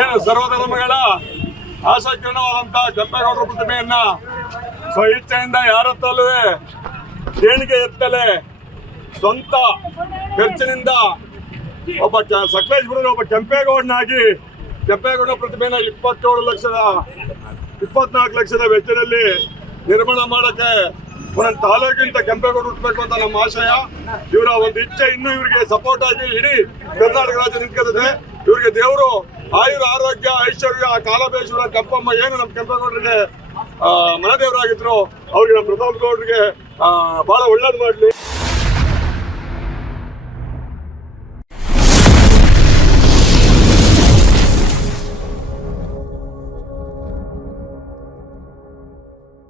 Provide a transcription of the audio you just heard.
ಏನು ಸರ್ವಧರ್ಮಗಳ ಆಶಾಕಿರಣವಾದಂತಹ ಕೆಂಪೇಗೌಡರ ಪ್ರತಿಮೆಯನ್ನ ಸ್ವಇಚ್ಛೆಯಿಂದ ಯಾರತ್ತಲ್ಲೂ ದೇಣಿಗೆ ಎತ್ತಲೆ ಸ್ವಂತ ಖರ್ಚಿನಿಂದ ಒಬ್ಬ ಸಕಲೇಶ್ಪುರದ ಒಬ್ಬ ಕೆಂಪೇಗೌಡನಾಗಿ ಕೆಂಪೇಗೌಡ ಪ್ರತಿಮೆನ 24 ಲಕ್ಷದ ವೆಚ್ಚದಲ್ಲಿ ನಿರ್ಮಾಣ ಮಾಡಕ್ಕೆ ಒಂದೊಂದು ತಾಲೂಕಿಂತ ಕೆಂಪೇಗೌಡ ಹುಟ್ಟಬೇಕು ಅಂತ ನಮ್ಮ ಆಶಯ. ಇವರ ಒಂದು ಇಚ್ಛೆ ಇನ್ನೂ ಇವರಿಗೆ ಸಪೋರ್ಟ್ ಆಗಿ ಇಡೀ ಕರ್ನಾಟಕ ರಾಜ್ಯ ನಿಂತ್ಕೊಂಡಿದೆ. ಇವರಿಗೆ ದೇವರು ಆಯುರ ಆರೋಗ್ಯ ಐಶ್ವರ್ಯ ಕಾಲಬೇಶ್ವರ ಕೆಂಪಮ್ಮ ಏನು ನಮ್ಮ ಕೆಂಪೇಗೌಡರಿಗೆ ಮನದೇವರಾಗಿದ್ರು ಅವ್ರಿಗೆ ನಮ್ಮ ಪ್ರತಾಪ್ ಗೌಡರಿಗೆ ಬಹಳ ಒಳ್ಳೇದು ಮಾಡಲಿ.